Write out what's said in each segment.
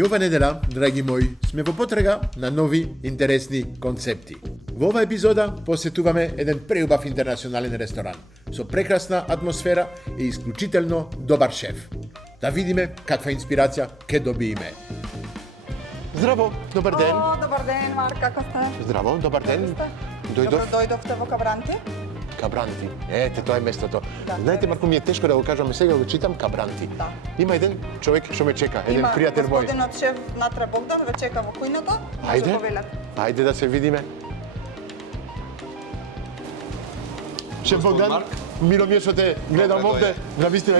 И ова неделя, драги мои, сме во потрага на нови интересни концепти. Во ова епизода посетуваме еден преубав интернационален ресторан со прекрасна атмосфера и исклучително добар шеф. Да видиме каква инспирација ќе добиеме. Здраво, добар ден. О, добар ден, Марк, како сте? Здраво, добар ден. Добро дојдовте во Кабранти? Кабранти. Ете, тоа е местото. Да. Знаете, Марко, ми е тешко да го кажам, сега го читам Кабранти. Да. Има еден човек што ме чека, еден пријател мој. Господинот шеф Натре Богдан ве чека во кујната. Ајде. Ајде да се видиме. Шеф Богдан, мило ми е што те гледам овде. Навистина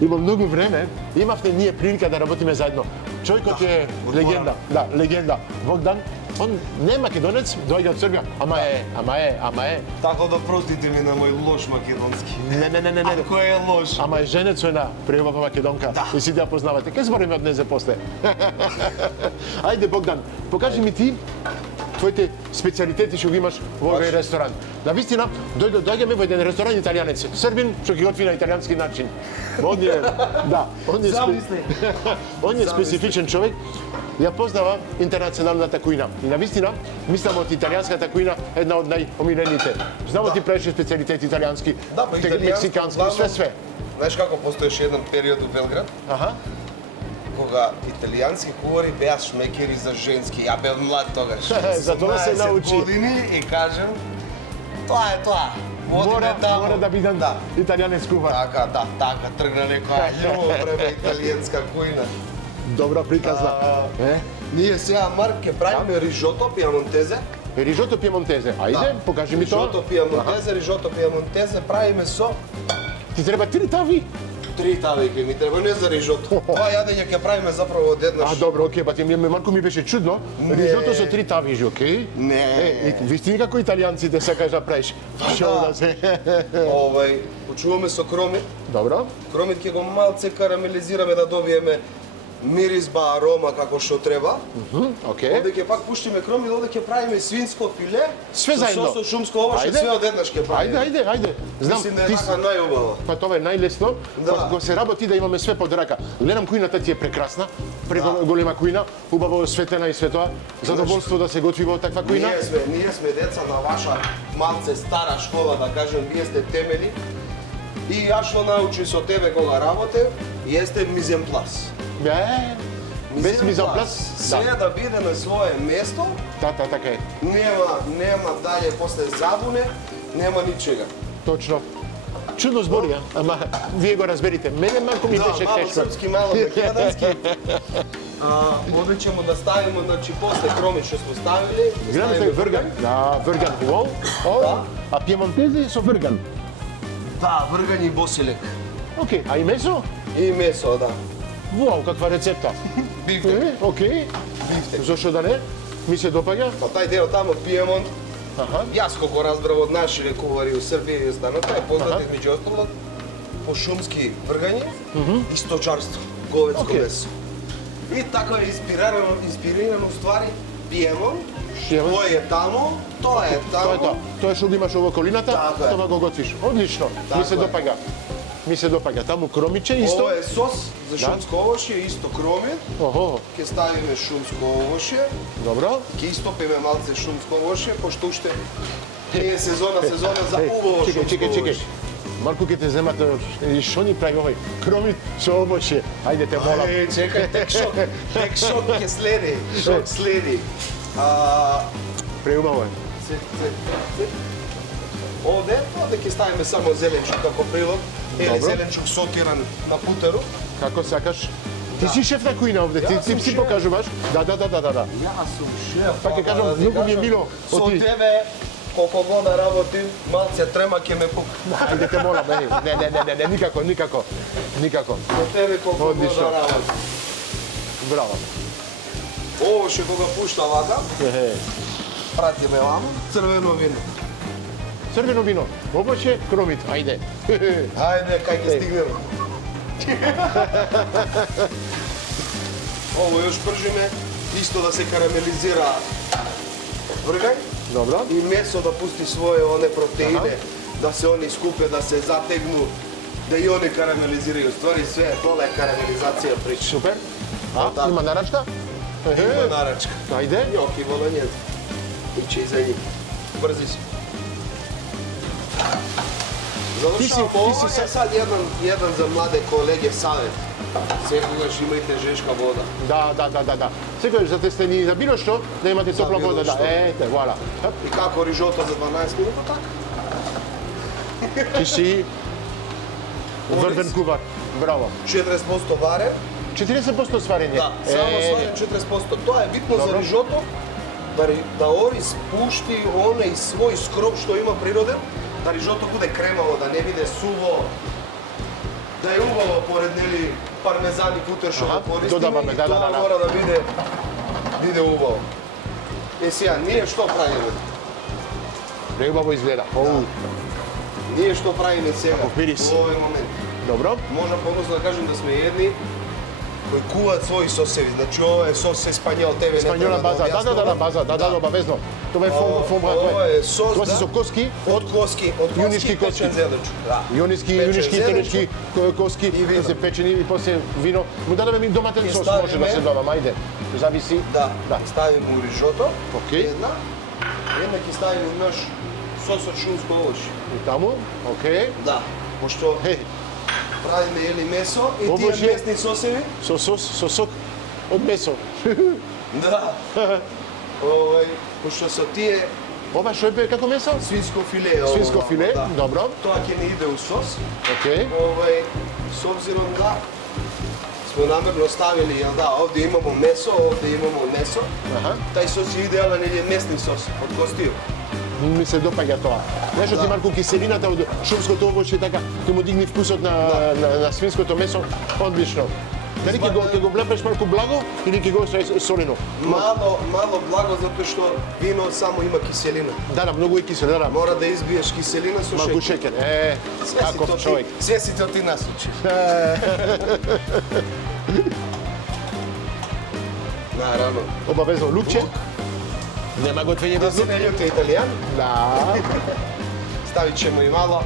има многу време. Имавте ние прилика да работиме заедно. Човекот е легенда. Да, легенда. Богдан, он не е македонец, доаѓа од Србија. Ама е. Така да простите ми на мој лош македонски. Не. Ако е лош. Ама е женец една преубава македонка. Да. И си да ја познавате. Ке збориме од незе после. Ајде Богдан, покажи ми ти твоите специјалитети што ги имаш во овој ресторан. Навистина, доаѓаме во еден ресторан италијанец. Србин што ги готви на италијански начин. Он е специфичен човек. Ја познава интернационалната кујна. И навистина, мислам од италијанската кујна една од најомилените. Знамо ти правиш специјалитети италијански, мексикански, све. Знаеш како постоеше еден период у Белград, Аха. кога италијански кувари беа шмекери за женски. Ја бев млад тогаш. За тоа се 18 научи. години и кажем, тоа е тоа. Мора да бидам италијанец кувар. Така, тргна некоја љубо време италијанска кујна. Добра приказна. Ние сега, Марк, ќе правиме рижото пиемонтезе. Рижото пиемонтезе. Ајде, покажи ми тоа. Рижото пиемонтезе правиме со Ти треба 3 тави. 3 тавики ми треба, не за рижото. Тоа јадење ќе правиме заправо одеднаш. Добро, окей, па ти Марко ми беше чудно. Рижото со 3 тавижи, окей? Не. Вистини како италијанците сакаш да правиш. Шо да се. Почуваме со кромит. Добро. Кромит ќе го малце карамелизираме да добиеме миризба, арома како што треба. Окей. Овде ќе пак пуштиме кромит, овде ќе правиме свинско филе. Све заедно. Со шумско овошје, све одеднаш ќе правиме. Ајде. Знам, Мислим да е така најубаво. Па тоа е најлесно, Да. кога се работи да имаме све под рака. Гледам кујната ти е прекрасна, голема кујна, убаво осветлена и све тоа. Задоволство да се готви во таква кујна. Ние сме деца на ваша малце стара школа, да кажем, вие сте темели. И јас што научи со тебе кога работев, јесте мизенплас. Без мизонплас. Се да биде на свое место, Така е. нема дале после забуне, нема ничега. Точно. Чудно збори, ама вие го разберите. Мене малку ми беше мало тешко. српски, мало македонски. Овде ќе да ставиме, значи, после кромит што сме ставили, Гледам тој врган. Да, врган вол. А пиемонтезе со врган. Да, врган и босилек. Окей, а и месо? И месо, да. Вау, каква рецепта. Бифтек. Окей. Бифтек. Зошто да не? Ми се допаѓа. Па тај дел тамо Пиемонт, Аха. јас колко разбрав од нашите кувари у Србија и останата, е познат измеѓу остало по шумски вргање и сточарство, говедско Окей. месо. И така е инспирирано ствари Пиемонт, што е тамо, тоа е Тоа е тоа. тамо. Тоа што го имаш во околината, Така е. тоа го готвиш. Одлично. Ми се Така е. допаѓа. Таму кромиче исто. Ова е сос за шумско овошје, исто кромит. Охо, Ќе ставиме шумско овошје, добро. ќе истопиме малце шумско овошје, пошто уште е сезона за убаво шумско Чекај. овошје. Малку ќе те земат и што ни прави овој кромит со овошје. Ајде те молам. Чекај, тек шок ќе следи, шок следи. Преубаво е. Овде ќе ставиме само зеленчук како прилог, или Добро. зеленчук сотиран на путеру. Како сакаш. Ти си шеф на кујна овде, Јас ти сум си шеф. покажуваш. Да. Јас сум шеф. Па ќе кажам, многу ми е мило. Со тебе колку год да работим, малце трема ќе ме пука. Ајде те молам, не, никако. Со тебе колку год Одлично. да работим. Браво. Ово ше кога пушта вака, пратиме вамо, црвено вино. Црвено вино, овошје, кромит, ајде. Хајде, кај ќе стигнеме. Ово још пржиме, исто да се карамелизира вргај Добро. и месо да пусти своје протеине, да се они скупе, да се затегну, да и они карамелизирају. Ствари све, тоа е карамелизација прича. Супер. tako. Ima naračka? Ima naračka. Ajde. Njoki bolognese. Iće iza njih. Brzi su. Završavamo, ovo je sad jedan za mlade kolege savjet. Sjekogaš imajte žeška voda. Da. Секогаш за тестени за било што, да имате топла било вода, да. што. Ете, вуала. I kako rižoto za 12 minuta, tako. Ти си врвен кувар. Браво. 40% varen, 40% сварење. da, samo svaren 40%. To je bitno za Dobro. rižoto, da ovi spušti onaj svoj skrob što ima priroden, da rižoto bude kremavo, da ne vide suvo, da je uvalo pored neli parmezan i puter što Aha, ga koristimo dodavаме, i da, to da. mora da vide uvalo. Сега, ние што правиме? Преубаво изгледа. Оу, Ние што правиме сега, Како мирис. у овој момент? добро. Можам поносно да кажем да сме едни кои куваат своји сосеви. Значи ова е сос еспањол, тебе не Спањола треба база. Да, база. Да, обавезно. Тоа е фомбра. Ова е сос, Тоа се со коски, од коски, Јунишки коски. печен зелечук. Да. јунишки, Печен телешки коски, и вино. се печени и после вино. Му дадеме ми доматен И сос, ставиме- може да се додам, ајде. Зависи. Да, Да. ставиме у рижото, Окей. една ќе ставиме наш сос од шумско овошје. И таму, окей. Да, пошто Хеј, правиме ели месо и Овошје. тие месни сосеви. со сок од месо. Да. Пошто со тие Ова што е како месо? свинско филе. Свинско ова, филе, да. добро. Тоа ќе не иде у сос. Окей. С обзиром да сме намерно ставили, јел да, овде имамо месо, Аха. тај сос е идеален или е месни сос од костију. Ми се допаѓа тоа. Знаеш, ти Да. малку киселината од шумското овошје така ќе му дигни вкусот на свинското месо, одлично. Дали ќе го влепеш малку благо или ќе го оставиш солено? Мало благо затоа што вино само има киселина. Да, многу е кисело, да. Мора да избиеш киселина со Малку шеќер. шеќер. Каков човек. Све си то ти насучи. Наравно. Обавезно лукче. Нема готвење Да без се лук. не љуте италијан, Да. ставит ćemo и мало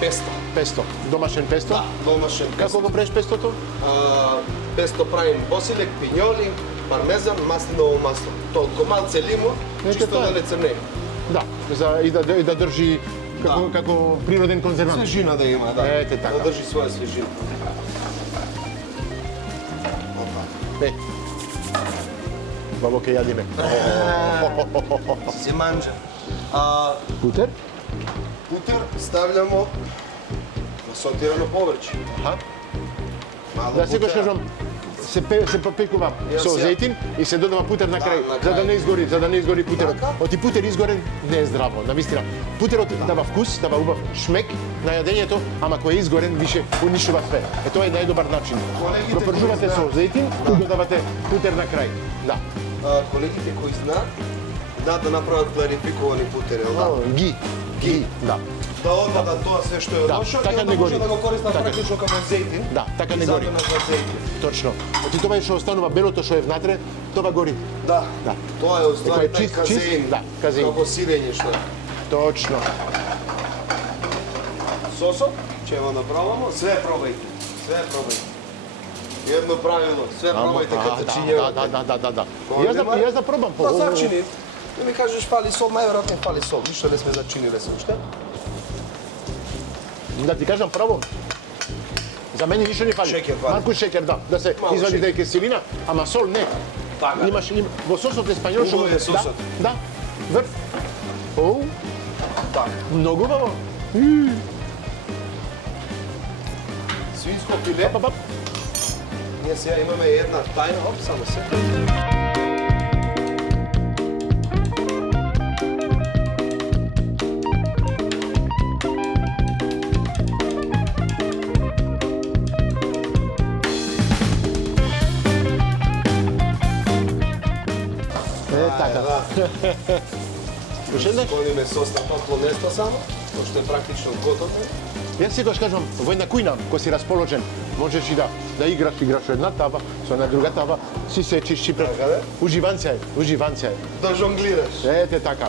песто. Песто. Домашен песто. Да, домашен песто. Како го правиш пестото? Песто правим босилек, пињоли, пармезан, маслиново масло. Толку малце лимон, Ете чисто тоа. да не црне. Да, и да држи како природен конзервант. Свежина да има, да. Ете така. Да држи своја свежина. Е. Бабо ќе јадиме. Се манџа. Путер? Путер ставljamo асортирано поврќе. Аха. Мало Да секој путера. кажам, се попекува со Јас ја. зејтин и се додава путер на крај, на за да крај. не изгори путерот. Така. Оти путер изгорен не е здраво, навистина. Путерот дава вкус, дава убав шмек на јадењето, ама кој е изгорен више унишува све. Е тоа е најдобар начин. Колегите Пропржувате кои со знаат. зејтин и додавате путер на крај. Да. Колегите кои знаат, да направат кларификовани путери, да? Ги, да. Да одвадат тоа све што е Да, лошо така и не onda гори. може да го користат Така. практично како зејтин. Да, така и не гори. заменат за зејтин. Точно. Оти тоа што останува белото што е внатре, тоа гори. Да. Да. Тоа е уствари Како е тај чист, казеин. да, казеин. Како сирење што е. Точно. Сосот, ќе да пробамо, све пробајте. Све пробајте. Едно правило, све пробајте като чинјевате. Да. Кој нема? Јас да пробам по. Па зачини. Да ми кажеш фали сол, најверојатно фали сол. Ништо не сме зачиниле се уште. Да ти кажам право. За мене ништо не фали. Шеќер фали. Малку шеќер, да. Да се Малку извади шеќер. да е киселина, ама сол не. Така. Имаш во сосот еспањол што Убаво е да, сосот. Да. Врв. Оу, Така. многу убаво. Свинско филе. Пап. Ние сега имаме една тајна, оп, само се. Е, така. Да. Уште еднаш? Скониме сос на топло место само, пошто е практично готово. Јас секогаш кажам, во една кујна, кој си расположен, можеш и да играш со една тава, со една друга тава, си сечиш, си пред. Така, да? Уживанце е. Да жонглираш. Ете така.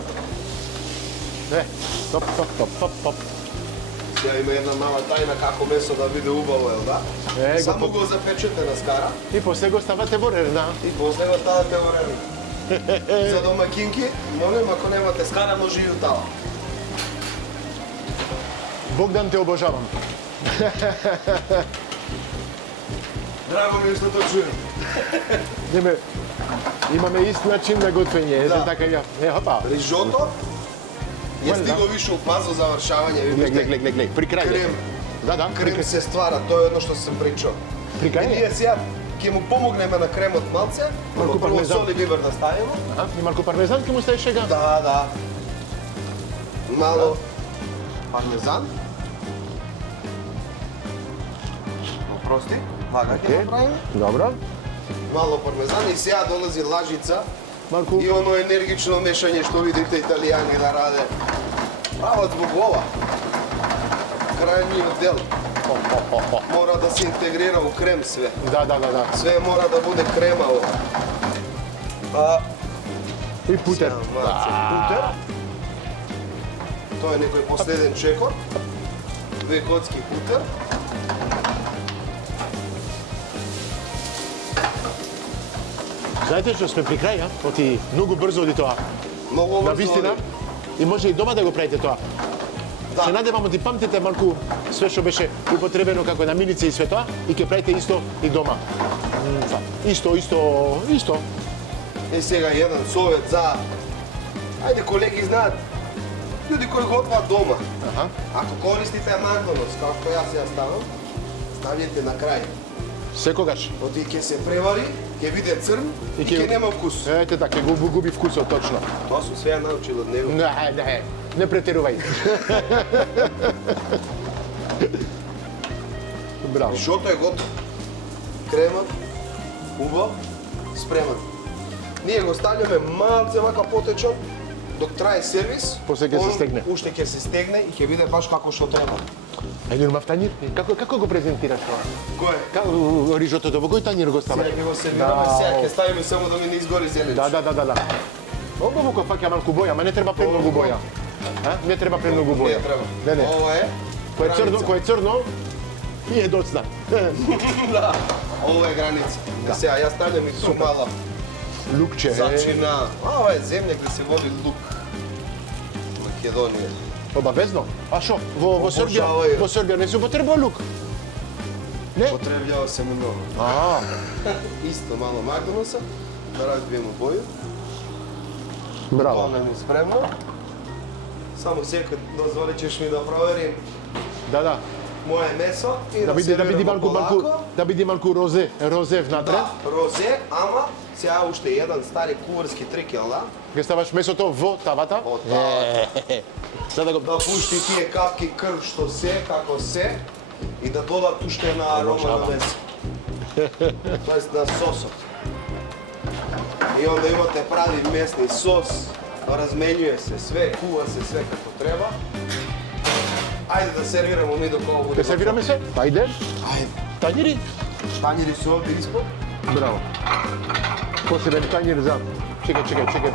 Топ. Сега има една мала тајна како месо да биде убаво, ел да? Е, Само го го запечете на скара И после го ставате во рерна. и после го ставате во рерна. За домакинки, молим, ако немате скара, може и утала. Богдан, те обожавам. Драго ми е што то чуjem. Имаме ист начин на готвење. Да. Така ја. Хопа. Рижото ја Well, стиго више у фаза завршавање, видите. При крај. Крем. Да, при Крем крај. се ствара, тоа е едно што сам причал. При И крај. ние сега ќе му помогнеме на кремот малце, Малку прво пармезан. сол и бибер да ставиме. Аха, и малку пармезан ќе му ставиш сега? Да. Мало пармезан. Прости, лага ќе Окей. го правиме. Добро. Мало пармезан и сега долази лажица Малку. и оно енергично мешање што видите италијани да раде. Прават збогова. Крајниот дел. Мора да се интегрира у крем све. Да. Све мора да буде кремаво. И путер. Путер. Тоа е некој последен чекор. 2 коцки путер. Знаете што сме при крај, а? Оти многу брзо оди тоа. Многу На брзо вистина. оди. И може и дома да го правите тоа. Да. Се надевам оти памтите малку све што беше употребено како на миница и све тоа и ќе правите исто и дома. Исто. И сега еден совет за... Ајде колеги знаат, луѓе кои готват дома. Аха. Ако користите амандонос, како што јас ја ставам, ставите на крај. Секогаш. Оти ќе се превари, ќе биде црн и ќе нема вкус. Ете така, ќе го губи вкусот точно. Тоа сум све ја научил од него. Не претерувај. Браво. Ришото е готов. Кремот, убав, спреман. Ние го ставljаме малце вака потечон, док трае сервис. После ќе се он стегне. Уште ќе се стегне и ќе биде баш како што треба. Ајде, мав тањир. Како го презентираш тоа? Кој? Како рижотото, во кој тањир го ставаш? Сега ќе го сервираме, сега ќе ставиме само да ми не изгори зеленче. Да. Обаво кој фаќа малку боја, ама не треба премногу боја. А? Не треба премногу боја. Не треба. Не. Ова е Кој е црно, и е доцна. Да. Ова е граница. Сега јас ставljам и су мала Лукче. зачина. Ова е земја где се води лук. Македонија. Обавезно. А шо? Во Обожавај. Србија не се употребува лук? Не? Потребljava се многу. А, Исто мало македоноса, да разбиеме боју. браво. Тоа ми спремно. Само сега дозволи ćeš ми да проверим Да. моје месо и Да биде малку да биде малку розе внатре. Да, розе, ама сега уште еден стари куварски трик, јел да? Ќе ставаш месото во тавата. Во тавата. Sada го Да пушти тие капки крв што се, како се, и да додат уште една арома на Обожавам. месо. Тоест на сосот. И онда имате прави месни сос, разменјуе се све, кува се све како треба. Ајде да сервираме ми до кога буде. Ќе сервираме се? Ајде. Ајде. Тањири? Тањери се овде испод. Браво. Посебен тањир за... Чекај,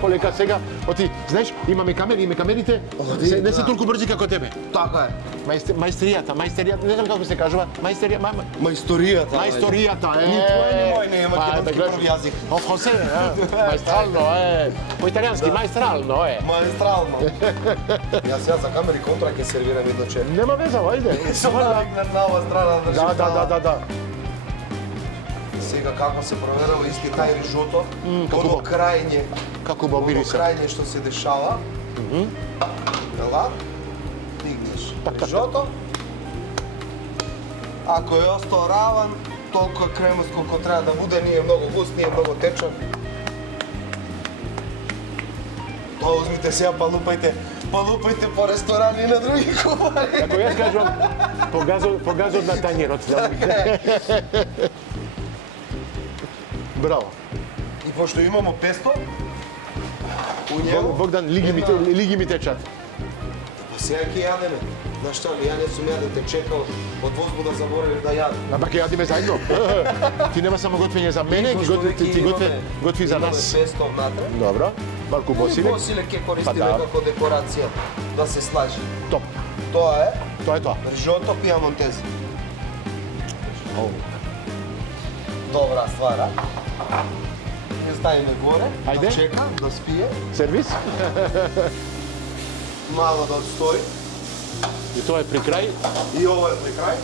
полека сега. Оти, знаеш, имаме камерите, не се толку брзи како тебе. Така е. Мајстеријата, не знам како се кажува, Мајсторијата. мајсторијата, Ни твој, ни мој не е македонски прв јазик. О, франце, мајстрално, по италијански, мајстрално, Маестрално. Јас сега за камери контра ќе сервирам едноче. Нема веза, ајде. Сум навикнат на ова страна да држим. Да. Сега како се проверува исти тај рижото, како оно бо- крајње, Како ба оно мириса. крајње што се дешава. Ела, дигнеш рижото. Ако е остao раван, толку е кремост колку треба да буде, nije многу густ, nije многу течен. Тоа узмите сега, палупајте по ресторани и на други кувари. Како јас кажувам, по газот на тањерот. Браво. И пошто имамо песто, у него, Богдан, лиги ми течат. па сега ќе јадеме. Знаеш што, ја не сум јаден, те чекал од возбуда заборавив да јадам. Ама ќе јадиме заедно. Ти нема само готвење за мене, ти готви за нас. Имаме песто внатре. Добро. Малку И босилек. босилек ќе користиме Па да. како декорација, да се слажи. Топ. Тоа е Тоа е тоа. рижото пиамонтезе. Добра ствар, а? Не ставиме горе, Ајде. да чека, да спие, Сервис. мало да отстои. И тоа е при крај. И ова е при крај.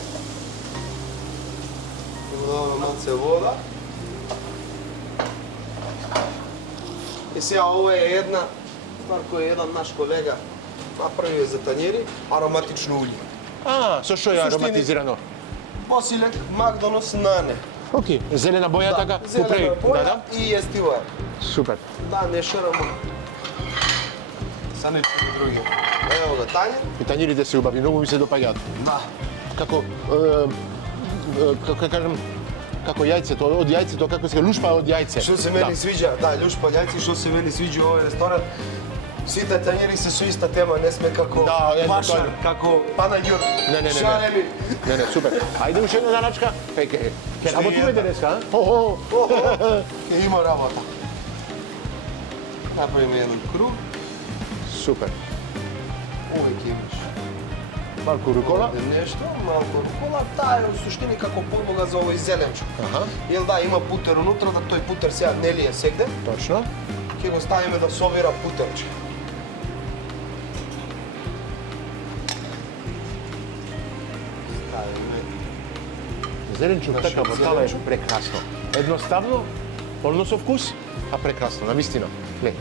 Додаваме малце вода. И сега ова е една ствар која еден наш колега направи за тањери, ароматично уље. Со што е Суштини. ароматизирано? Босилек, Макдонос, нане. Окей, зелена боја така, зелена купреј. боја Да, и естива. Супер. Да, не шарамо. Са нечи други. Ево го тањер. И тањирите се убави, многу ми се допаѓаат. Да. Како како кажам, како јајцето, од јајцето, како се лушпа од јајце. Што се мене свиѓа, да, љушпа јајци, што се мене свиѓа овој ресторан. Сите тањери се со иста тема, не сме како Да, Пашар, тоа е. како Панаѓур. Не. Шарени. Не, супер. Ајде уште една нарачка. Ке работиме една. денеска, а? Охо. Ќе има работа. Направиме еден круг, Супер. овој ќе имаш. Малку рукола. Овде нешто, малку рукола, таа е у суштини како подлога за овој зеленчук. Аха, Јел да, има путер унутра, да тој путер сега не ли е сегде, точно. ќе го ставиме да совира путерче. Ставиме. Зеленчук Нашиот така во тала е зеленчук. прекрасно. Едноставно, полно со вкус, а прекрасно, навистина. Ле.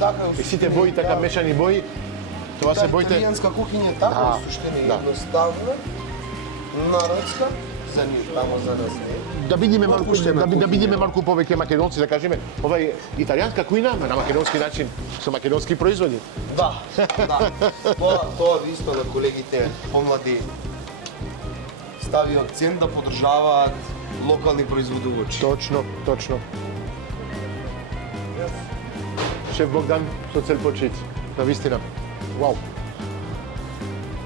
Така е у И сите суштини, бои така да. мешани бои. Тоа се боите. Италијанска кухиња е така Да, у суштини, да. едноставна, народска, за нив, тамо за нас не е. Да видиме малку, Отпуштена да кухиња. видиме малку повеќе македонци, да кажеме, ова е италијанска кујна, ама на македонски начин, со македонски производи. Да, да. Тоа ви исто на колегите помлади стави акцент да поддржаваат локални производувачи. Точно. Шеф Богдан со цел почит. Навистина. Вау.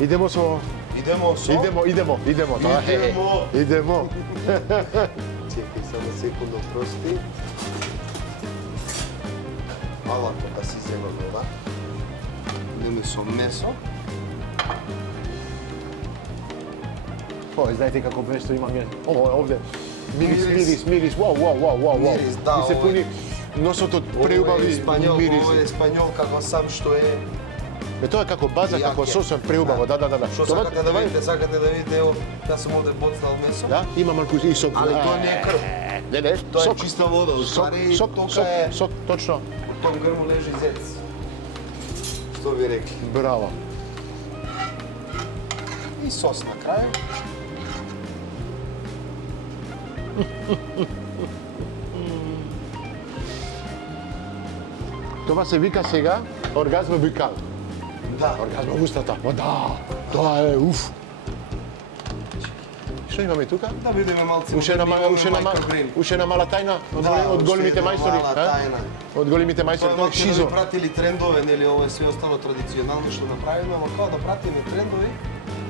Идемо со Идемо со... Идемо. Тоа е. Идемо. Чекај само секунда, прости. Алако да си земаме, да? Идеме со месо. Знаете како место имам ја. Овде. Мирис. Мирис. Вау. Мирис, да, И се ова е. пуни носот од преубави Ова е мириси. еспањол како сам што е. Тоа е како база, Јак како е. сосен преубаво. Да. Што Тоа- сакате да тоа е- видите? Сакате да видите, ево, јас сум овде боцнал месо. Да, има малку и сок. Али тоа не е крв. Не, Тоа е сок. чиста вода, уствари Сок, тука е... сок, точно. У том грму лежи зец. Што ви рекли. Браво. И сос на крај. Тоа се вика сега оргазм букал. Да. Оргазм во устата. Да, тоа е уф. Што имаме тука? Да видиме малце. Уште една мала тајна од големите мајстори, Мала а? тајна. Од големите мајстори, тоа е Да шизо. ви пратили трендове, нели, ова е све остало традиционално што направиме, ама како да пратиме трендови,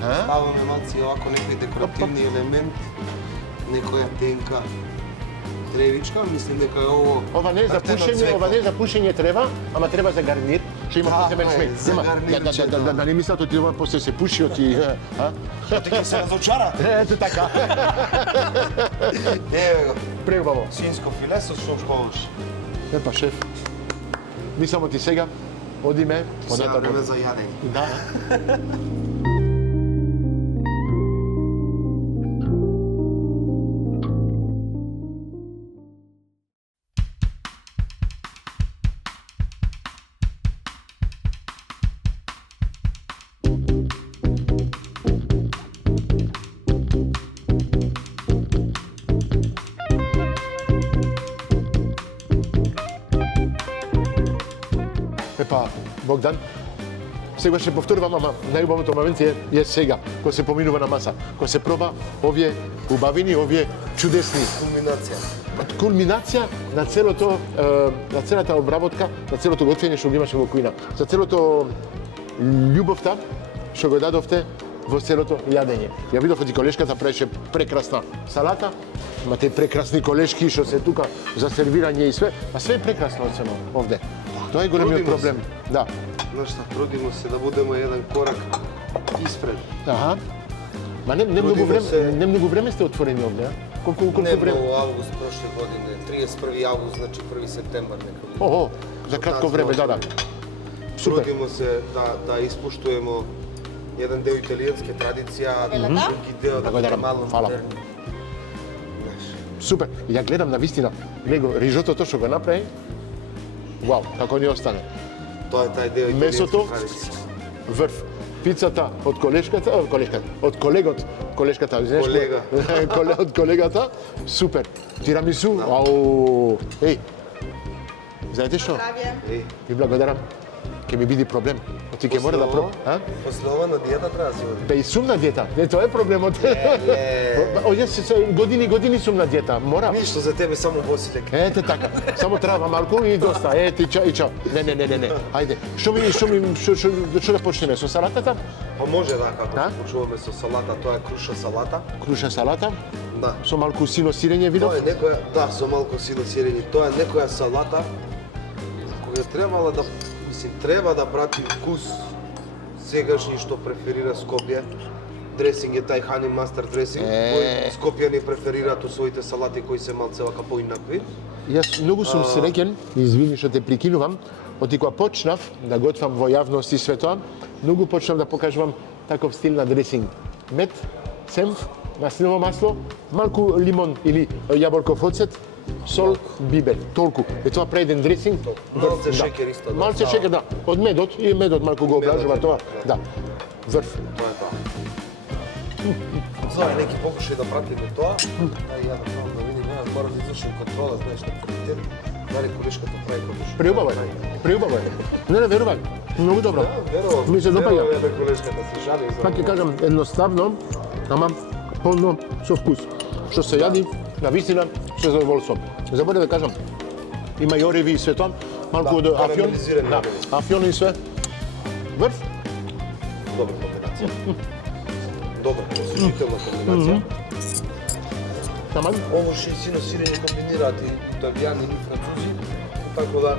А? ставаме малци овако некој декоративни елемент, некоја тенка тревичка, мислим дека е ово... Ова не е за пушење, ова не е за пушење треба, ама треба за гарнир, што има Така посебен е, смек. за Нема, гарнирче, да да. не мислат оти ова после се пуши оти, а? Што ќе се разочарате? Ето така. Еве го, Преубаво. свинско филе со шош. Епа шеф. Ми само ти сега одиме Сега понатаму. време за јадење. Да. Епа, Богдан, сега ще повторувам, ама најубавото моменти е сега, кога се поминува на маса, кога се проба овие убавини, овие чудесни Кулминација. кулминација на целото, на целата обработка, на целото готвење што го имаше во кујна, за целото љубовта што го дадовте во целото јадење. Ја видов оти колешката правеше прекрасна салата, има те прекрасни колешки што се тука за сервирање и све, а све е прекрасно оцено овде. Тоа е големиот Трудиме се. проблем. Да. Знаš šta, trudimo se da budemo jedan korak ispred. Аха. Ма не многу време сте отворени овде, а? Колку Не време? было август прошле godine, 31. август, значи 1. септембар нека. Ого, за кратко време, да. Супер. Трудимо се да испуштуемо еден дел италијански традиција, други дел да Благодарам. буде мало Фала. модерни. Знаеш, Супер. Ја гледам на вистина, него рижотото што го направи. Вау, како ни остане. тоа е тај дел Месото, италијански традиција. врв. Пицата од од колешката, знаеш Колега. од колегата, супер. Тирамису, ау, знаете што? Здравје. Еј, Ви благодарам. Ке ми биде проблем. Ти ке мора да После пробам. А? после ова на диета треба да си оди. Бе и сум на диета. Не, тоа е проблемот. Оје години сум на диета. Мора. Ништо за тебе, само босилек. Ете така. Само трава малку и доста. Ети и чао. Не. Ајде. Што да почнеме со салатата? Па може да, Да? како почуваме со салата, тоа е круша салата. Круша салата Да. со малку сино сирење видов. Тоа е некоја, да, со малку сино сирење. Тоа е некоја салата која требала да, треба да прати вкус сегашни што преферира Скопје. Дресинг е тај honey mustard дресинг, кој Скопјани преферираат у своите салати кои се малце вака поинакви. Јас многу сум среќен, извини што те прекинувам, оти кога почнав да готвам во јавност и све тоа, многу почнав да покажувам таков стил на дресинг. Мед, цемф, маслиново масло, малку лимон или јаболков оцет, сол, бибер, толку. Е тоа прави еден дресинг. Малце Да. шеќер исто, да. Малце шеќер, да. Од медот и медот малку го ображува тоа. Да. Врв. Тоа е тоа. Знај, неки покушај да пратиме тоа. Ај, ја да пробам да видим, мора да извршим контрола, знаеш, на квалитет. Дали колешката прави како што. Преубаво е. Преубаво е. Не, верувам. Многу добро. Верувам. Ми се допаѓа. Верувам на колешката, се шали. Пак ќе кажам едноставно, ама полно со вкус. Што се јади, на вистина, со задоволство. Заборев да кажам, има и ореви и све тоа, малку од афион. карамелизирани Да, ореви. афион и све. Врв. Добра комбинација. Добра, освежителна комбинација. Таман. Ово што и сино сирење комбинираат и италијани и французи, така да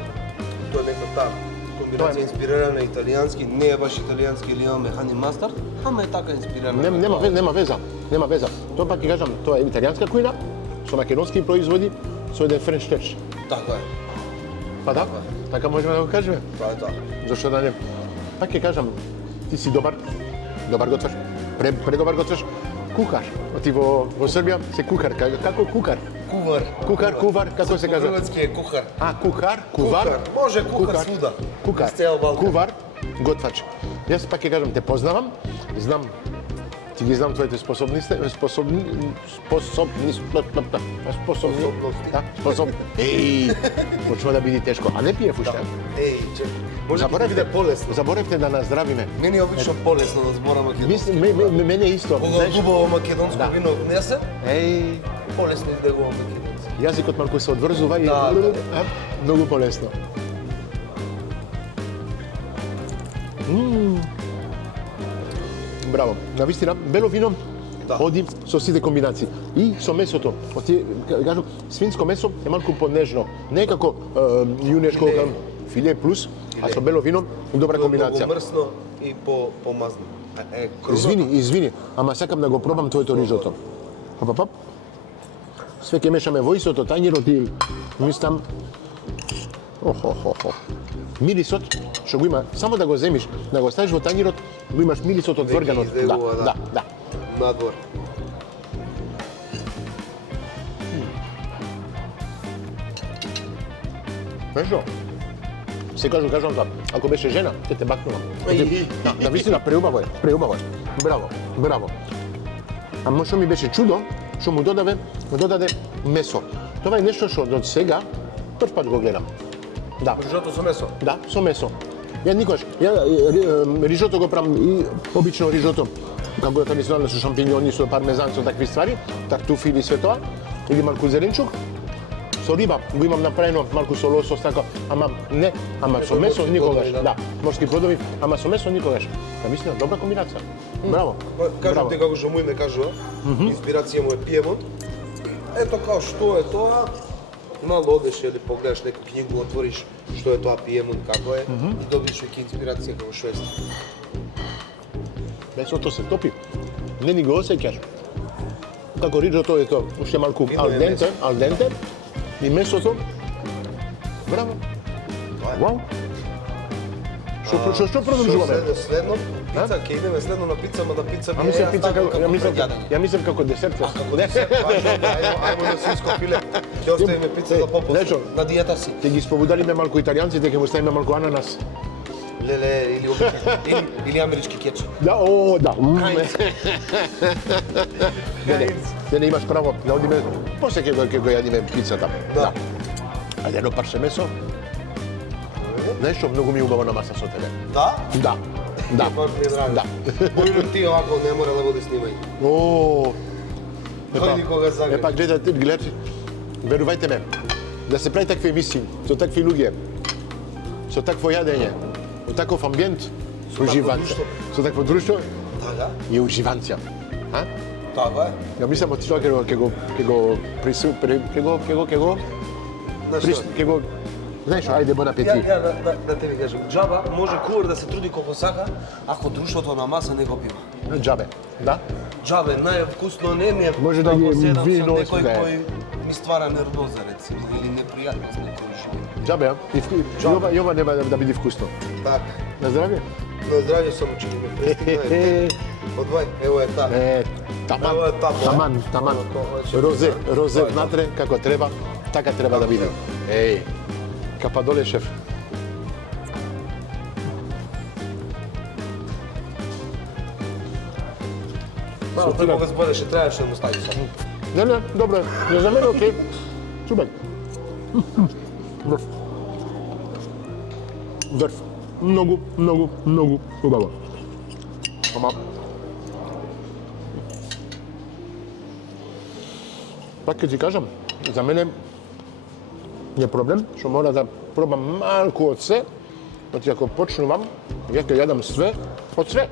тоа е нека таа комбинација Тоа е. инспирирана италијански, не е баш италијански или имаме honey mustard, ама е така инспирирана. Нема веза. Тоа пак ќе кажам, тоа е италијанска кујна, со македонски производи, со еден френч теч. Така е. Па да, така можеме да го кажеме. Тоа е така. Зошто да не? Пак ќе кажам, ти си добар готваш, предобар готваш, кухар. Оти во Србија се кухар, како кухар? Кувар. Како се кажа? Хрватски е кухар. А, кухар, кувар. Може кухар свуда. Кухар, Из цел Балкан. кувар, готвач. Јас пак ќе кажам, те познавам, знам, ти ги знам твоите способности. Еј, почнува да биде тешко, а не пиев уште. Еј, че. Може да биде полесно. Заборавте да наздравиме. Мене е обично полесно да збора македонски. Мене исто. Кога знаеш? убаво македонско Да. вино внесе, Еј, полесно издегувам македонски. јазикот малку се одврзува и Да, да. многу полесно. Браво. Навистина, бело вино Да. оди со сите комбинации. И со месото. Оти, кажу, свинско месо е малку понежно. Не како јунешко Филе. филе плюс, а Филе. со бело вино добра комбинација. Многу мрсно и помазно. Круто. Извини, ама сакам да го пробам твоето ризото. Хоп. Све ќе мешаме во истото тањерот и мислам мирисот што го има, само да го земиш, да го ставиш во тањерот, го имаш мирисот од Веќе врганот. издегува, да. Да. Надвор. Знаеш што? Се кажам тоа, ако беше жена, ќе те бакнувам. Да, навистина преубаво е. Браво. Ама што ми беше чудо, што му додаде месо. Тоа е нешто што до сега прв пат го гледам. Да. Рижото со месо. Да, со месо. Рижото го правам и обично рижото, како е традиционално со шампиньони, со пармезан, со такви ствари, тартуфи или све тоа, или малку зеленчук. Со риба го имам направено малку со лосос, така, ама со месо морски никогаш. плодови, да. Да, морски плодови, ама со месо никогаш. Мислам, добра комбинација. Браво. Кажам ти како што мој ме кажува, инспирација му е Пиемонт. Ето као што е тоа, Malo odeš ili pogledaš neku knjigu, otvoriš što je to pijemo, kako je i dobiješ neke inspiracije kao Švedska. Месото се топи. Не ни го осеќаш. Како риджото е тоа, уште малку Фино е ал денте и месото. Браво. Вау. Што продолжуваме? Следно, пица, ќе идеме следно на пица, ма да пица А мислам пица како ја мислам како десерт. Како десерт, ајмо на свинско филе, ќе оставиме пица за попост, Нешто? на диета си. Ќе ги спобудалиме малку италијанците, ќе му ставиме малку ананас. Леле, или амерички кетчуп. Да, о, да. Хайнц. Не имаш право да одиме, после ќе го јадиме пицата. Да. Ајде едно парче месо. Нешто многу ми е убаво на маса со тебе. Да? Да. Да. Баш ми е драго. Да. Бојно ти овако не мора да буде снимање. О. Тој никога загреш. Епа гледате, верувајте ме, да се прави такви емисии, со такви луѓе, со такво јадење, со таков амбиент, уживанци. Со такво друштво Така? и уживанци. А? Така е. Ја мислам отишла ќе го знаеш, ајде бон апетит. Ја да те ви кажам, џаба може кувар да се труди колку сака, ако друштвото на маса не го пива. Джабе, да? Џабе, највкусно не ми е Може да ги ако седам со вино, некој да е. кој ми ствара нервоза, рецимо, или непријатност некој живот. Джабе, и ова нема да биде вкусно. Така. На здравје? На здравје само че ми пристигна. Одвај, ево е та. Таман, Ево е та, таман. Тоа Розе внатре, како треба, така треба да биде. Еј, капа доле, шеф. Мало тоа кога збореше, требаше да му стави само. Не, добро е. Не за мене, окей. Супер. Врв. Многу убаво. Ама... Пак ќе ти кажам, за мене не е проблем, што мора да пробам малку од се, значи ако почнувам, ја ќе јадам све, од све.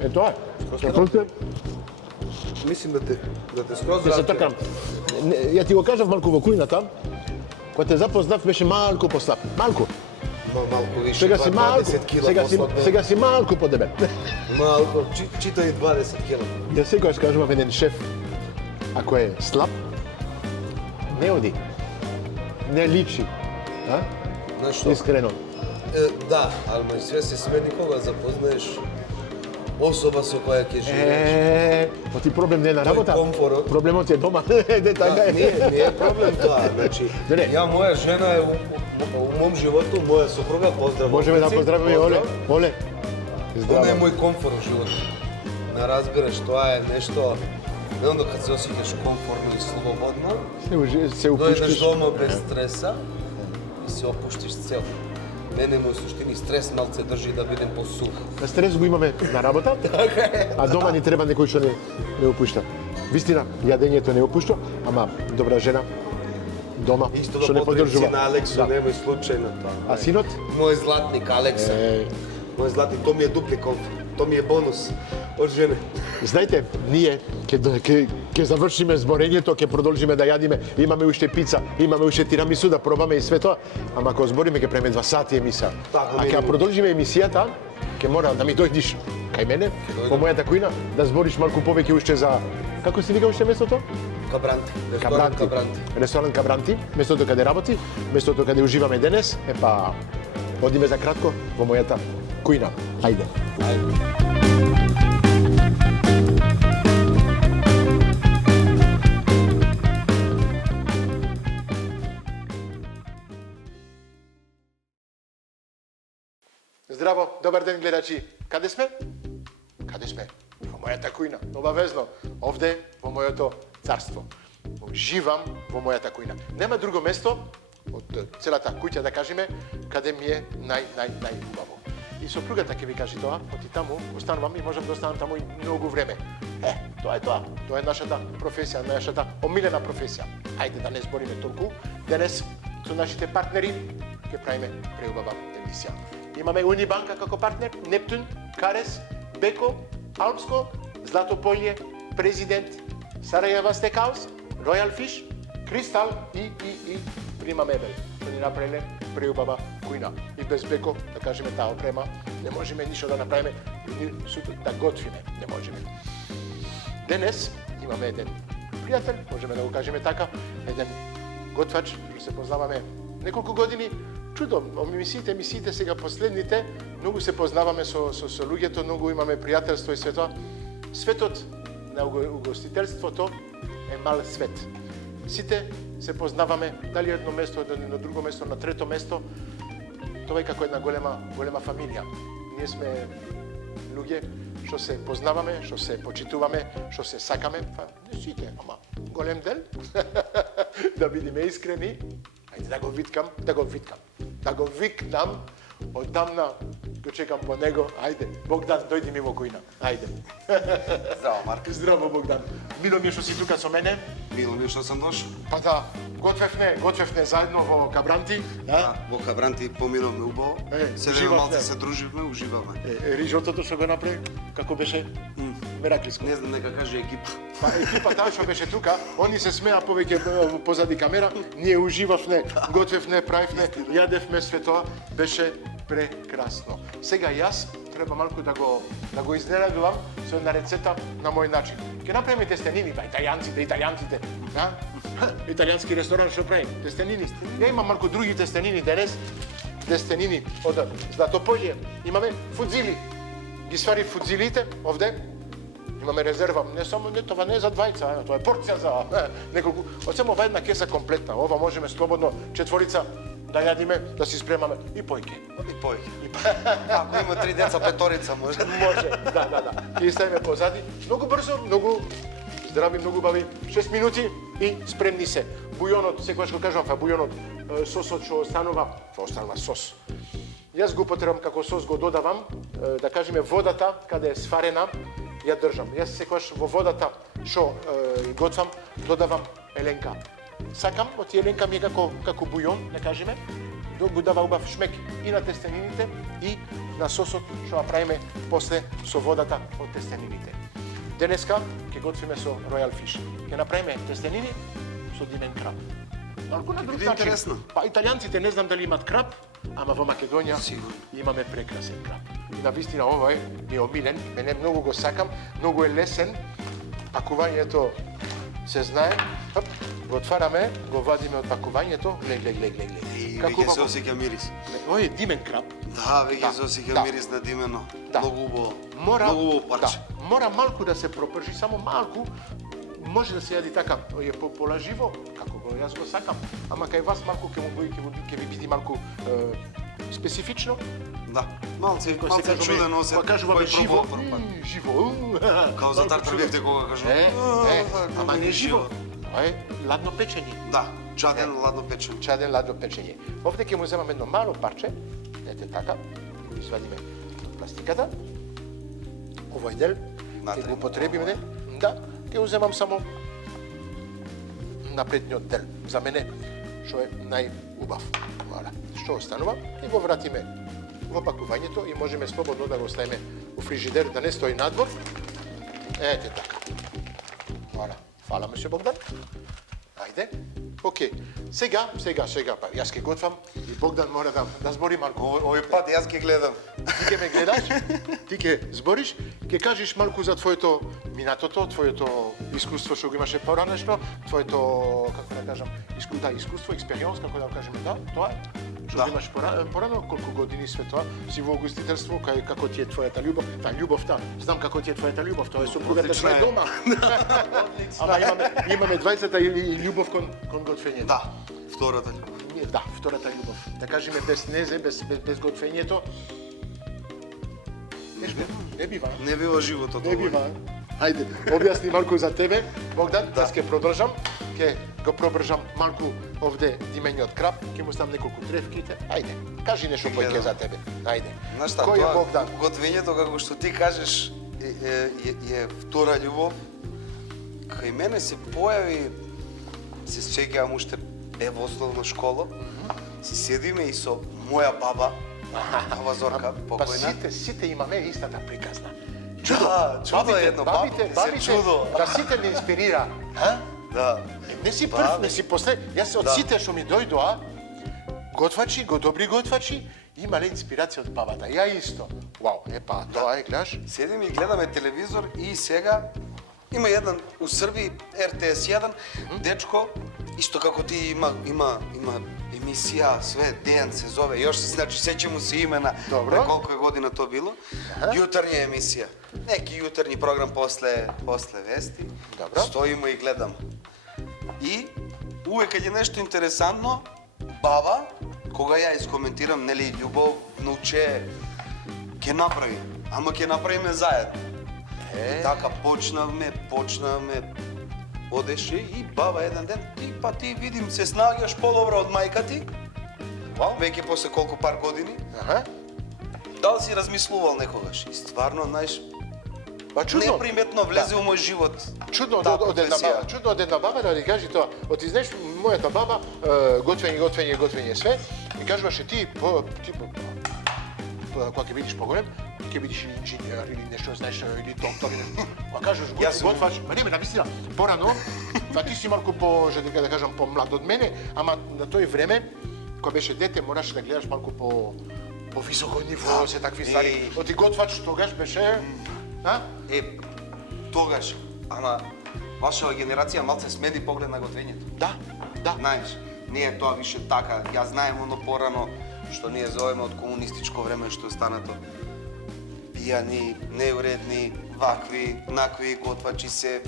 Е тоа е. Просто Мислим да те скроз ќе се тркам. Ја ти го кажав малку во кујната, кога те запознав беше малку послаб. Малку. Малку више, Сега си малку, 20 кила сега си малку подебел. Малку, читај 20 кила. Ја секојаш кажувам еден шеф, ако е слаб, не оди. Не личи. А? Знаеш што? Искрено. Да, ама и све се смени кога запознаеш особа со која ќе живееш. Оти проблем не е на работа. комфорот. Проблемот е дома. Де така е. Не е проблем тоа, значи, Не. ја моја жена е у мом животу, моја сопруга, поздрав. Можеме да поздравиме Оле. Оле. Она е Здраво. мој комфор во животот. Не разбираш, тоа е нешто, не ондо кад се осеќаш комфортно и слободно, Се дојдеш упуштиш. дома без стреса и се опуштиш цел. Мене му суштини стрес малце држи да бидем посух. Стрес го имаме на работа, а дома ни треба некој што не опушта. Вистина, јадењето не опушта, ама добра жена дома Исто што да не потребам поддржува. на Алексу, Да. немој случајно тоа. А синот? Мој златник Алекса. Мој златник, тоа ми е дупли комфор. Тоа ми е бонус од жене. Знаете, ние ќе завршиме зборењето, ќе продолжиме да јадиме, имаме уште пица, имаме уште тирамису да пробаме и све тоа, ама кога збориме ќе преме 2 сати емисија. Така, А кога продолжиме емисијата, ќе мора да ми дојдиш кај мене, во мојата кујна, да збориш малку повеќе уште за како се вика уште местото? Кабранти. Кабранти. Кабранти. Ресторан Кабранти, местото каде работи, местото каде уживаме денес, епа одиме за кратко во мојата кујна. Ајде. Здраво, добар ден гледачи. Каде сме? Каде сме? Во мојата кујна, обавезно. Овде, во моето царство. Живам во мојата кујна. Нема друго место од целата куќа, да кажеме, каде ми е најубаво. И сопругата ќе ви кажи тоа, оти таму останувам и можам да останам таму и многу време. Тоа е тоа. Тоа е нашата професија, нашата омилена професија. Ајде да не збориме толку. Денес со нашите партнери ќе правиме преубава емисија. Имаме Унибанка како партнер, Нептун, Карес, Беко, Алпско, Злато Полје, Президент, Сарајева Стекаус, Ројал Фиш, Кристал и Прима мебел. Што ни направиле преубава кујна. И без беко, да кажеме, таа опрема, не можеме ништо да направиме, да готвиме, не можеме. Денес имаме еден пријател, можеме да го кажеме така, еден готвач, што се познаваме неколку години. Чудо, емисиите сега последните, многу се познаваме со луѓето, многу имаме пријателство и све тоа. Светот на угостителството е мал свет. Сите се познаваме, дали едно место, на друго место, на трето место. Тоа е како една голема фамилија. Ние сме луѓе што се познаваме, што се почитуваме, што се сакаме. Не сите, ама голем дел. Да бидеме искрени. Ајде да го викнам, одамна го чекам по него. Ајде, Богдан, дојди ми во кујна. Ајде. Здраво, Марко. Здраво, Богдан. Мило ми е што си тука со мене. Мило ми е што сум дошол. Па да, готвевме заедно во Кабранти. Да, во Кабранти поминавме убаво. Седеме малце се друживме, уживавме. Рижотото што го направи, како беше? Мераклиско. Не знам, нека каже екипа. Па екипа таа што беше тука, они се смеа повеќе позади камера, ние уживавме, готвевме, правевме, јадевме све тоа, беше прекрасно. Сега јас треба малку да го изненадувам со една рецета на мој начин. Ќе направиме тестенини, па италијанците, да? Италијански ресторан што прави? Тестенини. Ја имам малку други тестенини денес. Тестенини од Златополје. Имаме фудзили. Ги свари фудзилите овде. Имаме резерва, това не е за двајца, тоа е порција за неколку. Оцемо ова една кеса комплетна, ова можеме слободно четворица да јадиме, да си спремаме и појке. И појке. Ако има 3 деца, петорица може. Може, да. И ставиме позади, многу брзо, многу здрави, многу бави, 6 минути и спремни се. Бујонот, секогаш го кажам, бујонот, сосот што останува сос. Јас го потребам како сос, го додавам, да кажеме водата, каде е сварена, ја држам. Јас секогаш во водата што готвам, додавам еленка. Сакам, од еленка ми е како бујон, да кажеме, го дава убав шмек и на тестенините и на сосот што ја правиме после со водата од тестенините. Денеска ќе готвиме со Royal Fish. Ќе направиме тестенини со димен краб. Малку на друг начин. Па италијанците не знам дали имат краб, ама во Македонија имаме прекрасен краб. И навистина ова ми е омилен, мене многу го сакам, многу е лесен. Пакувањето се знае. Го отвараме, го вадиме од пакувањето. Глеј. И веќе се осеќа мирис. Ој е димен краб. Да, веќе се осеќа мирис на димено. Многу убаво. Многу убаво парче. Мора малку да се пропржи, само малку. Може да се јади така, е полаживо, како го јас го сакам, ама кај вас малку ќе ви биде малку специфично. Да, малце чудено се. Кога кажуваме живо. Као за тартар бевте кога кажуваме. Ама не живо. Тоа е ладно печење. Да, чаден ладно печење. Чаден ладно печење. Овде ќе му земаме едно мало парче, ете така, го извадиме од пластиката. Овој дел ќе го употребиме, да, ќе уземам само напредниот дел. За мене, што е најубав. Вала. Што останува, и го вратиме во пакувањето и можеме слободно да го ставиме во фрижидер, да не стои надвор. Ете така. Вала. Фала, месье Богдан. Ајде. Океј. Сега, па јас ќе готвам и Богдан мора да збори малку. Овој пат јас ќе гледам. Ти ќе ме гледаш, ти ќе збориш, ќе кажеш малку за твоето минатото, твоето искуство што го имаше поранешно, твоето, како да кажам, искуство, експериенс, како да кажеме, да, тоа е. Што имаш порано, колку години све тоа, си во угостителство, како ти е твојата љубов, љубовта, знам како ти е твојата љубов, тоа е супругата што е дома. Ама имаме двајцата и љубов кон готвењето. Да, втората љубов. Да, втората љубов. Да кажеме без незе, без готвењето. Не бива. Не бива животот. Не бива. Ајде, објасни малку за тебе, Богдан, јас ќе продолжам. Ќе го пробржам малку овде димениот краб, ќе му ставам неколку тревките. Ајде, кажи нешто појке за тебе. Ајде. Знаеш што, кој е Богдан? Готвењето, како што ти кажеш, е втора љубов. Кај мене се појави, се сеќавам уште бе во основна школа, си седиме и со моја баба, баба Зорка, покојна. Па сите имаме истата приказна. Да, чудо е едно, бабите, чудо. да сите не инспирира. Да. Не си Бабе. прв, не си после. Јас од Да. сите што ми дојдоа, готвачи, добри готвачи, имале инспирација од бабата. Ја исто. Вау, епа, тоа е, гледаш? Седиме и гледаме телевизор и сега има еден у Србија, РТС1, дечко, исто како ти има емисија, све, Дејан се зове, још се, значи, сеќа му се имена, Добро. пре колку е година то било. Јутрнја емисија, неки јутрни програм после вести, Добро. стоимо и гледам. И увек кај е нешто интересантно, баба, кога ја искоментирам, нели, љубов, внуче, ќе направи, ама ќе направиме заедно. И така почнавме, одеше и баба еден ден, ти видим се снаѓаш подобро од мајка ти, веќе после колку пар години, Аха. дали си размислувал некогаш? И стварно, знаеш, Па чудно. неприметно влезе у мој живот. Чудно таа од една професија. баба. Чудно од една баба да ти кажи тоа. Оти знаеш, мојата баба готвење све и кажуваше ти кога ќе бидеш поголем, ќе бидеш или инженер или нешто знаеш или доктор или нешто. Ма кажеш Јас сум- готвач, ма не ме навистина. Порано, па ти си малку по да кажам помлад од мене, ама на тој време кога беше дете мораше да гледаш малку по високо ниво, се такви ствари. Оти готвач тогаш беше, а? Тогаш, ама вашава генерација малце смеди поглед на готвењето. Да, да. Знаеш, не е тоа више така. Ја знаем оно порано што ние зовеме од комунистичко време што е станато. Пијани, неуредни, вакви, накви готвачи се,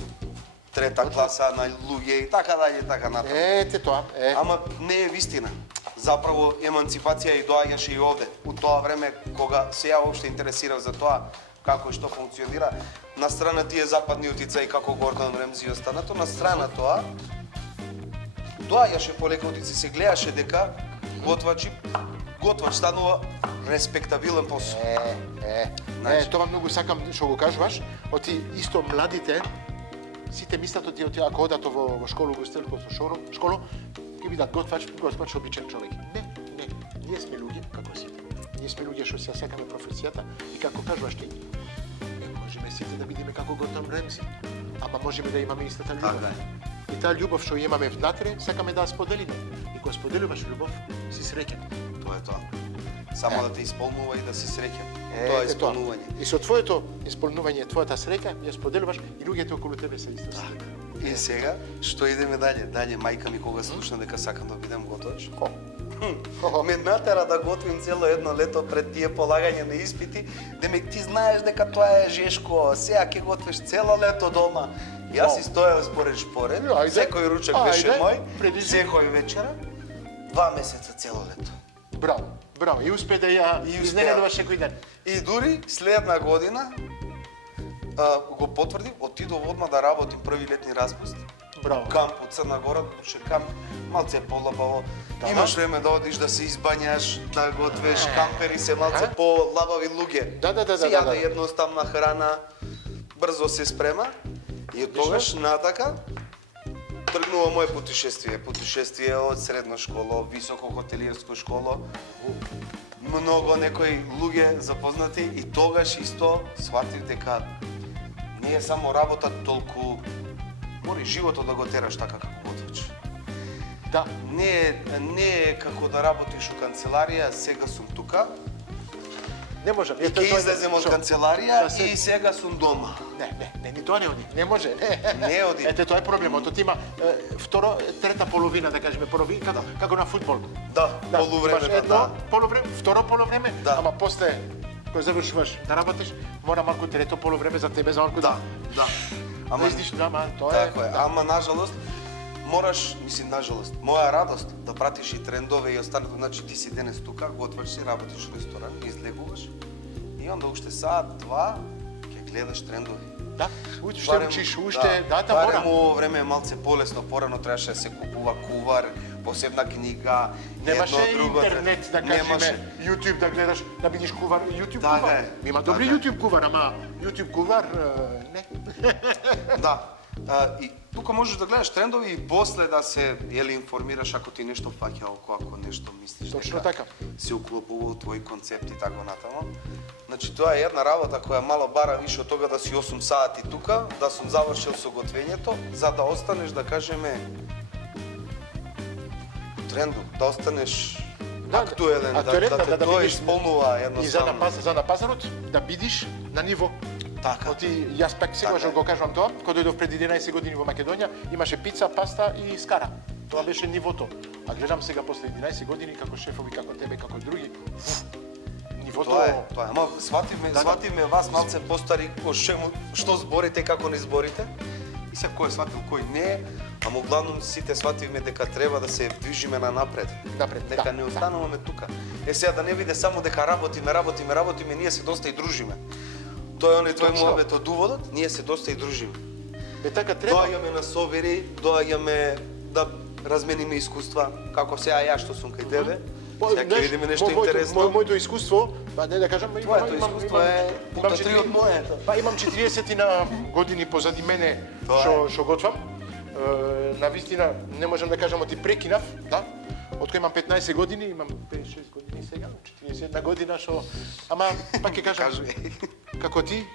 трета класа на луѓе и така даје, така натаму. Ете тоа, Ама не е вистина. Заправо еманципација и доаѓаше и овде. У тоа време кога се ја воопште интересирав за тоа како и што функционира, на страна тие западни утицаи како Гордон Ремзи и останато, на страна тоа доаѓаше полека утици, се гледаше дека готвач станува респектабилен посол. Знаеш. Тоа многу сакам што го кажуваш, оти исто младите сите мислат оти ако одат во школу, гостителство школу, ќе бидат готвач обичен човек. Не, ние сме луѓе како сите. Ние сме луѓе што се сакаме професијата и како кажуваш ти, не можеме сите да бидеме како Гордон Ремзи, ама можеме да имаме истата љубов. Така И таа љубов што имаме внатре, сакаме да ја споделиме. И кога споделуваш љубов, си среќен. Тоа е тоа. Само да те исполнува и да си среќен. Тоа е исполнување. И со твоето исполнување, твојата среќа, ја споделуваш и луѓето околу тебе се исто среќа. И сега, што идеме дале? Дале, мајка ми кога слушна дека сакам да бидем готвач, ме натера да готвим цело едно лето пред тие полагање на испити, демек ти знаеш дека тоа е жешко, сега ќе готвиш цело лето дома. Јас си стоев според шпоред, секој ручек беше мој, секој вечера, 2 месеца цело лето. Браво, и успе да ја изненадуваш секој ден. И дури следна година го потврдив, отидов одма да работим први летни распуст. Браво. Камп од Црна Гора, душе камп, малце полабаво. Имаш време да одиш да се избањаш, да готвеш, кампери се малце полабави луѓе. Да. Се јаде едноставна храна, брзо се спрема. И од тогаш натака тргнува моје путешествие од средна школа, високо хотелиерско школа. Многу некои луѓе запознати и тогаш исто сватив дека не е само работа толку, мори животот да го тераш така како готвач. Да. Не е како да работиш у канцеларија, сега сум тука, Не можам. и ќе излезем од канцеларија и сега сум дома. Не, ни тоа не оди. Не може. Не оди. Ете, тоа е проблемот. Оти има трета половина, да кажеме, како на фудбал. Да, полувреме, да. Полувреме, второ полувреме, Да. ама после кога завршуваш да работиш, мора малку трето полувреме за тебе, за малку Да. да Ама издиш, ама тоа е. Така е, ама нажалост мораш, нажалост, моја радост да пратиш и трендове и останато, значи ти си денес тука, готваш си, работиш во ресторан, излегуваш и онда уште саат, два, ќе гледаш трендови. Да, уште учиш, уште, да, Барем мора. ово време е малце полесно, порано требаше да се купува кувар, посебна книга, Немаше едно, друго, интернет, да кажеме, YouTube да гледаш, да видиш кувар, YouTube Така кувар. е, Има добри така е. YouTube кувар, ама YouTube кувар, не. Да. И тука можеш да гледаш трендови и после да се информираш ако ти нешто фаќа, ако нешто мислиш Точно дека така. се уклопува во твои концепти и така натаму. Значи Значи тоа е една работа која мало бара више од тога да си 8 сати тука, да сум завршил со готвењето, за да останеш, да кажеме, тренду, да останеш актуелен, да тоа исполнува едноставно. И за на пазарот да бидиш на ниво. Така. Оти јас пак секогаш го кажувам тоа, кога дојдов пред 11 години во Македонија, имаше пица, паста и скара. Тоа беше нивото. А гледам сега после 11 години како шефови, како тебе, како други. Нивото Тоа е. Ама свативме вас малце постари о што зборите, како не зборите. И се кој сватил, кој не, ама углавном сите свативме дека треба да се движиме на напред. Дека не остануваме тука. Сега да не биде само дека работиме, ние се доста и дружиме. Тоа е оној твој муабет од уводот, ние се доста и дружиме. Така треба. Доаѓаме на собери, доаѓаме да размениме искуства, како сега ја што сум кај тебе. Сега ќе видиме нешто интересно. Моето искуство, па не да кажам, твоето искуство е пута 3 од моето. Па имам 40 на години позади мене што готвам. На вистина не можам да кажам оти прекинав, да? Откој имам 15 години, имам 5-6 години сега, 41 година што ама пак ќе кажам како ти,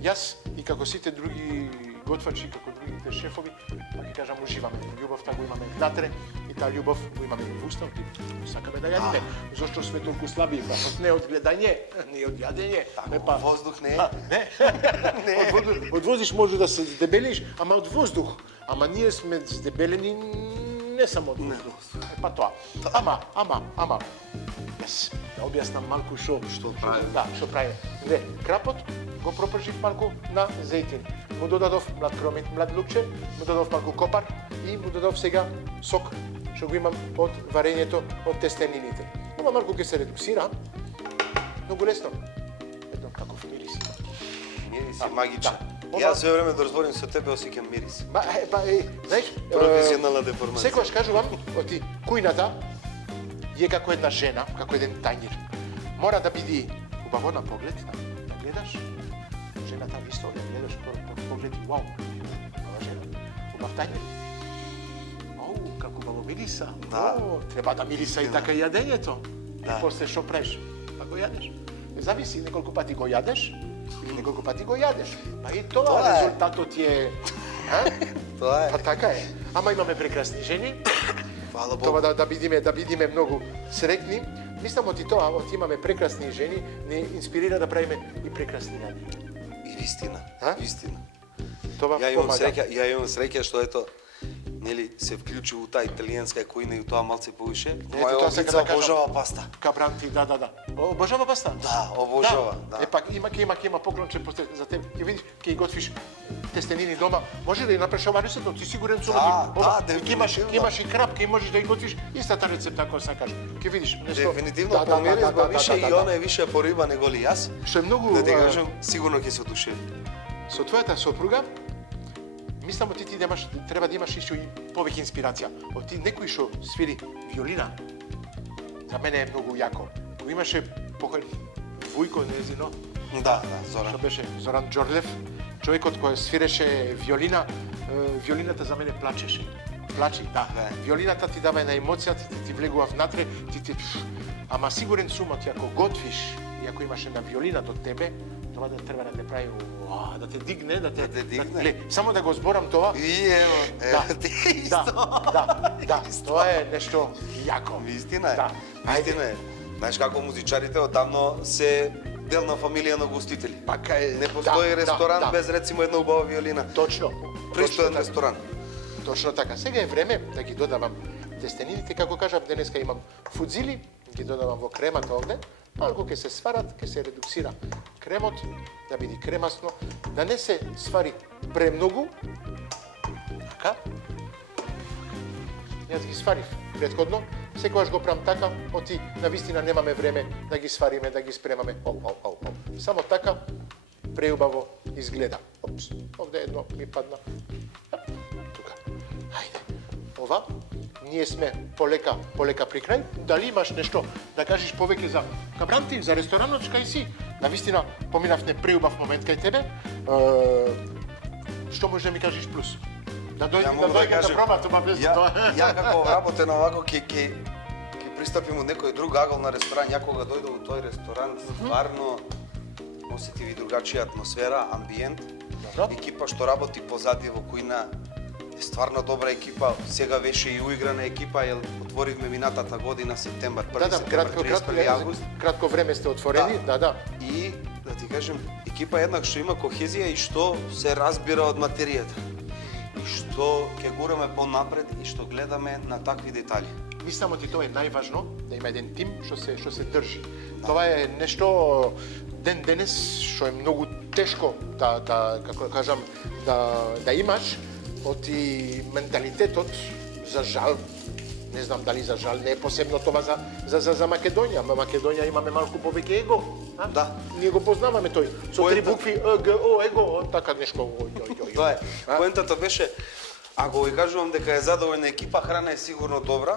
јас и како сите други готвачи, како другите шефови, пак ќе кажам уживаме. Љубовта го имаме внатре и таа љубов го имаме во устав и сакаме да јадиме. Зошто сме толку слаби? Па не од гледање, не од јадење, па воздух не. Не. Од воздух може да се здебелиш, ама од воздух. Ама ние сме здебелени не само од воздух. Па тоа. Ама. Јас да објаснам малку што прави. Да, што прави. Не, крапот го пропржив малку на зејтин. Му додадов млад лукче, му додадов малку копар и му додадов сега сок што го имам од варењето од тестенините. Ова малку ќе се редуксира. Многу лесно. Ето каков мирис. Мирис е магичен. Јас се време да разборим со тебе осеќам мирис. Знаеш, професионална деформација. Секогаш кажувам, оти кујната е како една жена, како еден тајнир. Мора да биде убаво на поглед, да гледаш. Жената исто, да гледаш по поглед, вау, ова жена, убав тајнир. Оу, како убаво мириса. Да. Треба да мириса и така јадењето. И после што преш, па го јадеш. Зависи, неколку пати го јадеш, или неколку пати го јадеш. Па и тоа резултатот е... Тоа е. Па така е. Ама имаме прекрасни жени. Фала Богу. Тоа да бидиме многу среќни. Мислам оти тоа, оти имаме прекрасни жени, не инспирира да правиме и прекрасни јадења. И вистина, вистина. Тоа помага. Ја имам среќа што ето нели се вклучи у таа италијанска кујна и тоа малце повише. Моја овица обожава паста. Кабранти, да. Обожава паста? Да, обожава, да. Пак има поклонче за тебе. Ќе видиш, ќе готвиш тестенини дома. Може да ја направиш ова рецепта, ти сигурен сум. Ќе имаш и крап, ќе можеш да ја готвиш истата рецепта ако сакаш. Ќе видиш нешто. Дефинитивно помирис више и она е више по риба него ли јас. Што е многу да ти кажам, сигурно ќе се одушеви. Со твојата сопруга мислам ти треба да имаш исто и повеќе инспирација. Од ти некој што свири виолина, за мене е многу јако. Го имаше покој Вујко незино. Да, Зоран. Што беше Зоран Џорлев, човекот кој свиреше виолина, виолината за мене плачеше. Плачи, да. Виолината ти дава една емоција, ти влегува внатре, ама сигурен сум ти ако готвиш и ако имаш една виолина до тебе, тоа да треба да те прави да те дигне, да те дигне. Само да го зборам тоа. И ево, ти исто. Да, тоа е нешто јако. Вистина е. Вистина е. Знаеш како музичарите одамно се делна фамилија на гостители. Пака е. Не постои ресторан без рецимо една убава виолина. Точно. Пристоен ресторан. Точно така. Сега е време да ги додавам тестенините, како кажав, денеска имам фудзили, ги додавам во кремата овде. Малку ќе се сварат, ќе се редуксира кремот, да биде кремасно, да не се свари премногу. Така. Јас ги сварив претходно, секогаш го правам така, оти навистина немаме време да ги свариме, да ги спремаме. Само така преубаво изгледа. Опс, овде едно ми падна. Тука. Хајде. Ова ние сме полека при крај. Дали имаш нешто да кажеш повеќе за Кабранти, за ресторанот кај си? Навистина поминавме преубав момент кај тебе. Што може да ми кажеш плюс? Да дојдем да пробам тоа без тоа. Ја како работен овако ќе пристапим од некој друг агол на ресторан, ја кога дојдов во тој ресторан, стварно осети ви другачија атмосфера, амбиент. Добро. Екипа што работи позади во кујна е стварно добра екипа. Сега беше и уиграна екипа, јел отворивме минатата година септембар, 1 септембар, 31 август. Кратко време сте отворени, да. И да ти кажем, екипа еднак што има кохезија и што се разбира од материјата. И што ќе гураме понапред и што гледаме на такви детали. Мислам ти тоа е најважно, да има еден тим што се држи. Тоа е нешто ден денес што е многу тешко да како да кажам да имаш од и менталитетот, за жал. Не знам дали за жал не е посебно тоа за Македонија. Македонија имаме малку повеќе его. Да. Ние го познаваме тој. Со три букви ЕГО, его, така нешто. Тоа е. Поентата беше, ако ви кажувам дека е задоволна екипа, храна е сигурно добра.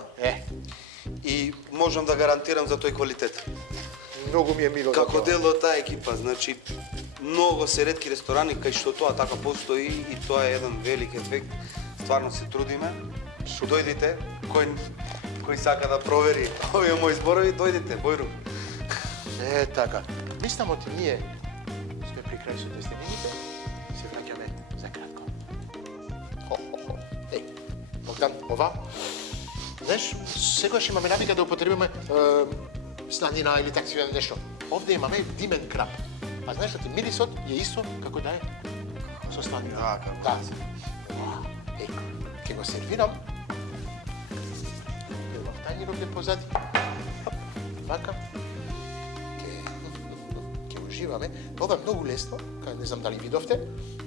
И можам да гарантирам за тој квалитет. Многу ми е мило да Како дел од таа екипа, значи многу се ретки ресторани кај што тоа така постои и тоа е еден велик ефект. Стварно се трудиме. Дојдите, кој сака да провери овие мои зборови, дојдите, Бојру. Така. Мислам оти ние сме при крај со тестенините, се враќаме за кратко. Богдан, ова? Знаеш, секогаш имаме навика да употребиме сладина или такси нешто. Овде имаме димен крап. А знаеш оти мирисот е исто како да е со сладина. Да. Ќе го сервирам. Тањерот е позади. Вака. Ќе уживаме. Ова е многу лесно, не знам дали видовте.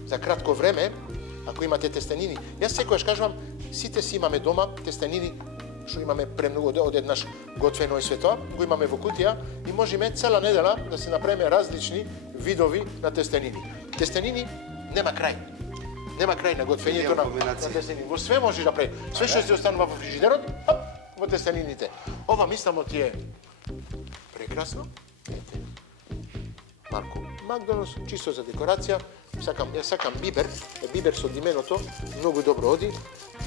За кратко време, ако имате тестенини, јас секогаш кажувам, сите си имаме дома тестенини, што имаме премногу од еднаш готвено и све тоа, го имаме во кутија и можеме цела недела да се направиме различни видови на тестенини. Тестенини нема крај. Нема крај на готвењето на тестенини. Во све можеш да прави. Све што се останува во фрижидерот, во тестенините. Ова мислам оти е прекрасно. Ете. Марко Макдоналдс, чисто за декорација. Јас сакам бибер со дименото, многу добро оди.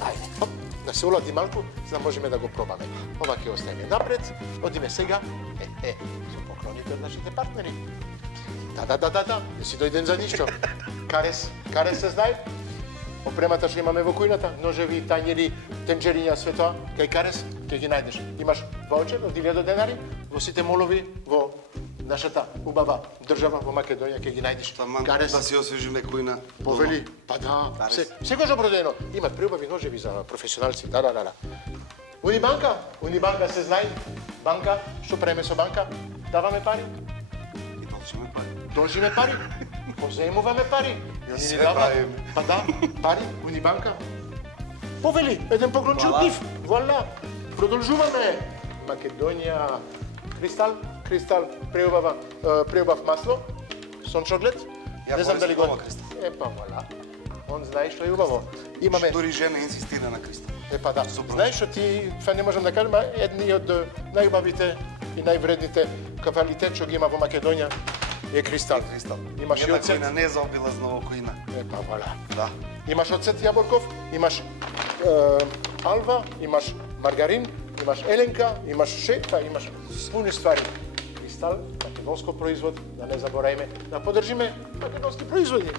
Ајде, да се олади малку, за да можеме да го пробаме. Ова ќе остане напред, одиме сега, со поклоните од нашите партнери. Да, не си дојден за ништо. Карес се знае? Опремата што имаме во кујната, ножеви, тањери, тенџериња, све тоа, кај Карес ќе ги најдеш. Имаш ваучер од 1000 денари во сите молови во нашата убава држава во Македонија ќе ги најдеш. Карес да си освежиме кујна. Повели, па да, секој обродено. Имат преубави ножеви за професионалци. Да. Унибанка се знае. Банка, што правиме со банка? Даваме пари? И должиме пари. Должиме пари. Позаемуваме пари. Све правиме. Па да, пари, Унибанка. Повели, еден поклончи од нив. Вуала. Продолжуваме. Македонија. Кристал, преубав масло, сончоглед. Не знам дали го... Па вуала. Он знае што е убаво. Имаме... Дури жена инсистира на Кристал. Па да. Знаеш што ти, това не можам да кажем, едни од најубавите и највредните квалитет што ги има во Македонија е Кристал. Имаш и оцет. Една кујна не заобилазна во кујна. Па вуала. Да. Имаш оцет јаболков, имаш алва, имаш маргарин, имаш еленка, имаш шеќер, имаш пуни ствари. Кристал, македонско производ, да не забораиме, да поддржиме македонски производи.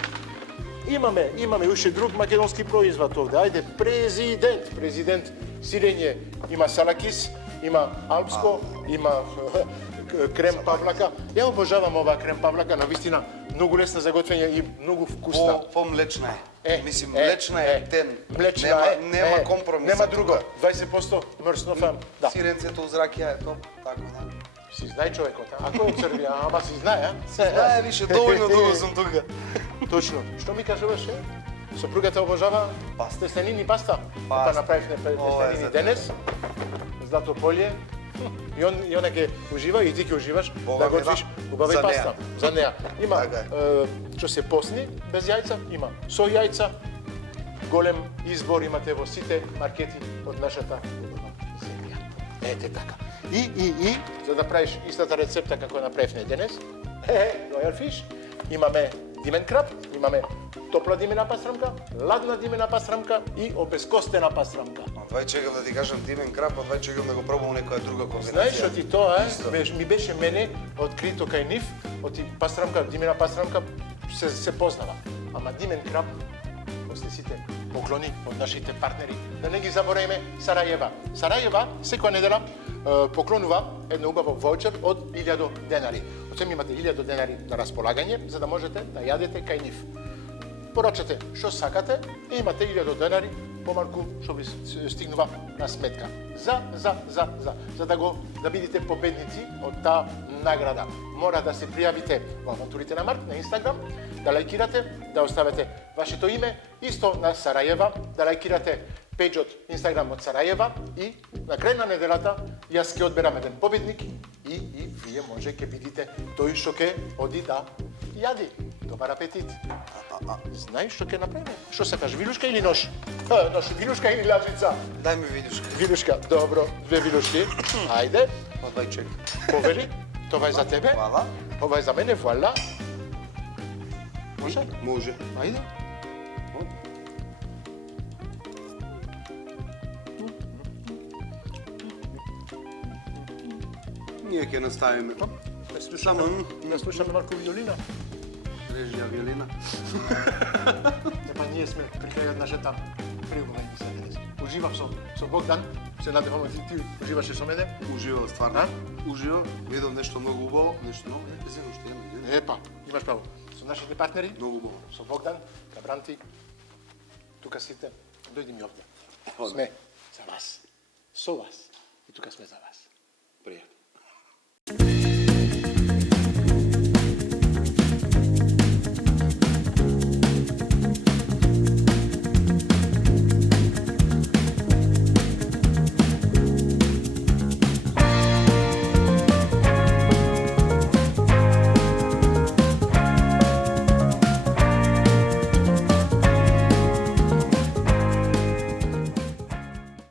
Имаме уште друг македонски производ овде. Ајде, президент сирење, има салакис, има алпско, има крем павлака. Ја обожавам оваа крем павлака, навистина многу лесна за готвење и многу вкусна. По-млечна е. Мислим, млечна е тен. Нема компромис. Нема друго. 20% мрснофам. Да. Сиренцето уз ракија е топ, така да. Си знае човекот, а? Ако е од Србија, ама си знае, а? Знае више, доволно дуго сум тука. Точно. Што ми кажуваше? Сопругата обожава тестенини паста. Па направивме тестенини денес, злато полје. И она ќе ужива и ти ќе уживаш да готвиш убава и паста. За неа. Има што се посни без јајца, има со јајца. Голем избор имате во сите маркети од нашата земја. Ете така. И за да правиш истата рецепта како направивме денес, Royal Fish, имаме димен крап, имаме топла димена пастрамка, ладна димена пастрамка и обезкостена пастрамка. Двај чекам да ти кажам Димен крап, а двај чекам да го пробам некоја друга комбинација. Знаеш што ти тоа Исто. ми беше мене открито кај нив, од пастрамка, Димена пастрамка се познава. Ама Димен крап, после сите поклони од нашите партнери, да не ги забораваме Сарајева. Сарајева секоја недела поклонува едно убаво воучер од 1000 денари. Оцем имате 1000 денари на располагање, за да можете да јадете кај нив. Порачате што сакате и имате 1000 денари помалку што ви стигнува на сметка. За да бидете победници од таа награда. Мора да се пријавите во Авантурите на Марк на Инстаграм, да лајкирате, да оставите вашето име, исто на Сарајева, да лајкирате пејџот Инстаграм од Сарајева и на крај на неделата јас ќе одберам еден победник и вие може ќе бидите тој што ќе оди да јади. Добар апетит. Знаеш што ќе направиме? Што сакаш, вилушка или нож? Нож, вилушка или лажица? Дај ми видушка. Вилушка, добро, 2 вилушки. Ајде, Од двај чек. повели. Това е за тебе. Хвала. Ова е за мене, вуаля. Може? Може. Ајде. Ние ќе наставиме. Не слушаме малку виолина. Режија виолина. Епа ние сме при крајот на нашата преубава емисија денес. Уживав со Богдан, се надевам ти уживаше со мене. Уживав стварно. Уживав, видов нешто многу убаво, нешто ново. Зено што имаме. Епа, имаш право. Со нашите партнери, Многу убаво. со Богдан, Кабранти, тука сите, дојди ми овде. Сме за вас, со вас и тука сме за вас. Пријатно.